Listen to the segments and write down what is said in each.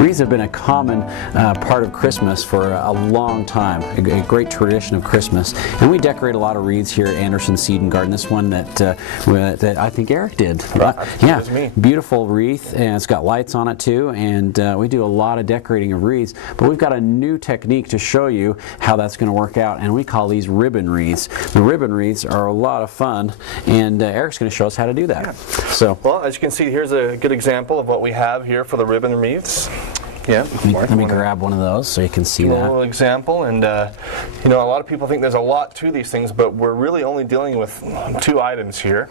Wreaths have been a common part of Christmas for a long time, a great tradition of Christmas. And we decorate a lot of wreaths here at Anderson Seed and Garden. This one that I think Eric did. Yeah, me. Beautiful wreath, and it's got lights on it too. And we do a lot of decorating of wreaths. But we've got a new technique to show you how that's going to work out, and we call these ribbon wreaths. The ribbon wreaths are a lot of fun, and Eric's going to show us how to do that. Yeah. So, well, as you can see, here's a good example of what we have here for the ribbon wreaths. Yeah. Let me grab one of those so you can see that. A little example, and you know, a lot of people think there's a lot to these things, but we're really only dealing with 2 items here.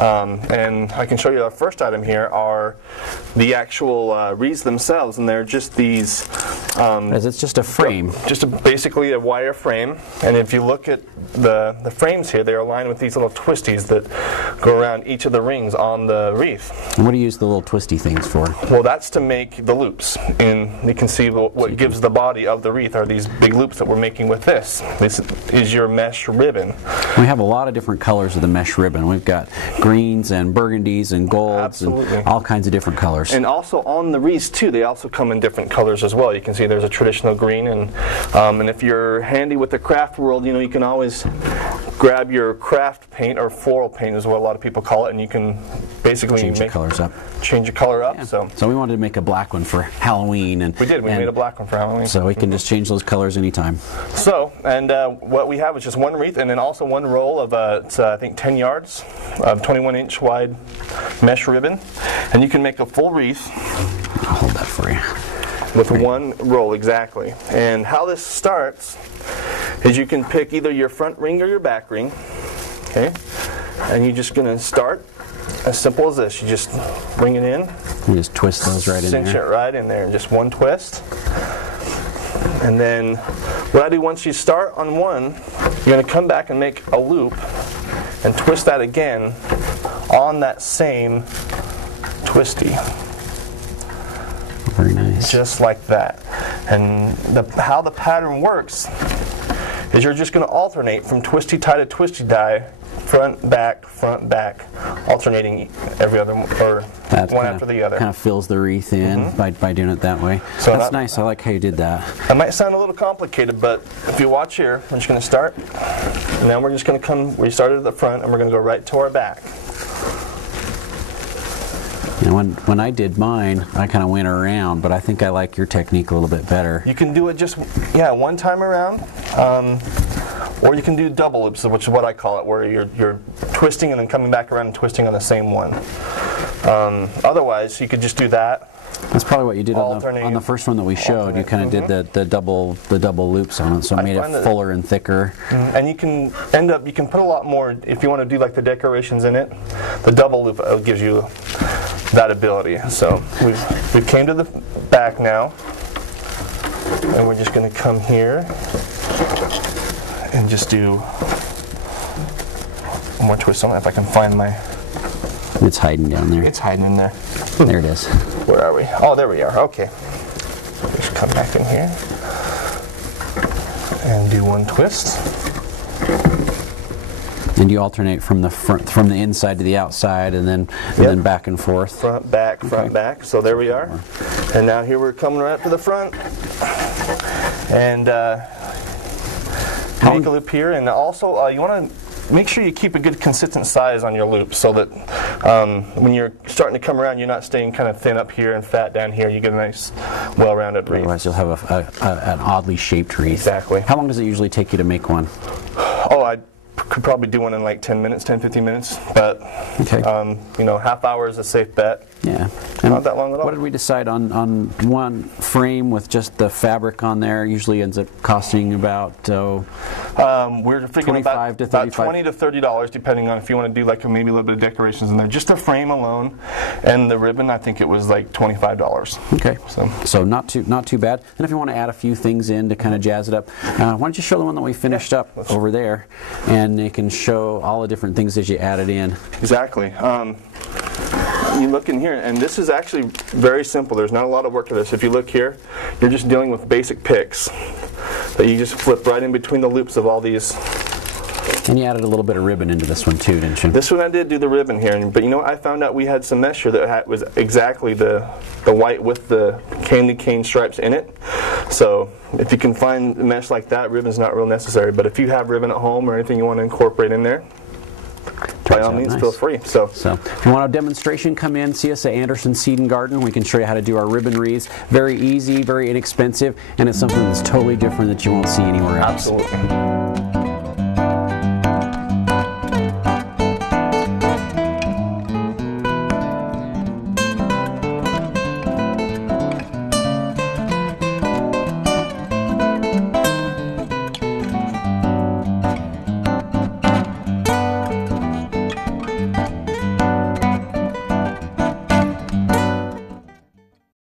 And I can show you our first item here are the actual wreaths themselves, and they're just these. It's just a frame. Basically a wire frame, and if you look at the frames here, they're aligned with these little twisties that go around each of the rings on the wreath. And what do you use the little twisty things for? Well, that's to make the loops. And you can see what gives the body of the wreath are these big loops that we're making with this. This is your mesh ribbon. We have a lot of different colors of the mesh ribbon. We've got greens and burgundies and golds and all kinds of different colors. And also on the wreaths too, they also come in different colors as well. You can see there's a traditional green, and if you're handy with the craft world, you know, you can always grab your craft paint, or floral paint is what a lot of people call it, and you can basically change the colors up. Change your color up. Yeah. So we wanted to make a black one for Halloween, and we made a black one for Halloween. So we can just change those colors anytime. So, and what we have is just one wreath, and then also one roll of I think 10 yards of 21-inch wide mesh ribbon, and you can make a full wreath. I'll hold that for you. With one roll, exactly. And how this starts is you can pick either your front ring or your back ring, okay? And you're just going to start as simple as this. You just bring it in. You just twist those right in there. Cinch it right in there, just one twist. And then what I do once you start on one, you're going to come back and make a loop and twist that again on that same twisty. Very nice. Just like that. And how the pattern works is you're just going to alternate from twisty tie to twisty die, front, back, alternating every other, or one after the other. Kind of fills the wreath in by doing it that way. So that's nice. I like how you did that. That might sound a little complicated, but if you watch here, we're just going to start, and then we're just going to come, we started at the front, and we're going to go right to our back. And when I did mine, I kind of went around, but I think I like your technique a little bit better. You can do it just, one time around, or you can do double loops, which is what I call it, where you're twisting and then coming back around and twisting on the same one. Otherwise, you could just do that. That's probably what you did on the first one that we showed. You kind of did the double loops on it, so it made it fuller and thicker. And you can put a lot more if you want to do like the decorations in it. The double loop gives you that ability. So we came to the back now, and we're just going to come here and just do one more twist on it if I can find my. It's hiding down there. It's hiding in there. There it is. Where are we? Oh, there we are. Okay. Just come back in here and do one twist. And you alternate from the front, from the inside to the outside, and then back and forth. Front, back, front, back. So there we are. And now here we're coming right to the front, and make a loop here. And also, you want to make sure you keep a good consistent size on your loop, so that when you're starting to come around, you're not staying kind of thin up here and fat down here. You get a nice, well-rounded wreath. Otherwise, you'll have an oddly shaped wreath. Exactly. How long does it usually take you to make one? Oh, I could probably do one in like 10 minutes, 10, 15 minutes, but half hour is a safe bet. Yeah. Not that long at all. What did we decide on one frame with just the fabric on there? Usually ends up costing about we're figuring about to $35. $20 to $30, depending on if you want to do like maybe a little bit of decorations in there. Just the frame alone and the ribbon, I think it was like $25. Okay. So not too bad. And if you want to add a few things in to kind of jazz it up, why don't you show the one that we finished up over there, and you can show all the different things as you add it in. Exactly. You look in here, and this is actually very simple. There's not a lot of work to this. If you look here, you're just dealing with basic picks that you just flip right in between the loops of all these And you added a little bit of ribbon into this one too, didn't you? This one I did do the ribbon here, but you know what? I found out we had some mesh here that was exactly the white with the candy cane stripes in it. So if you can find mesh like that, ribbon's not real necessary. But if you have ribbon at home or anything you want to incorporate in there, by all means, feel free. So if you want a demonstration, come in, see us at Anderson Seed and Garden. We can show you how to do our ribbon wreaths. Very easy, very inexpensive, and it's something that's totally different that you won't see anywhere else. Absolutely.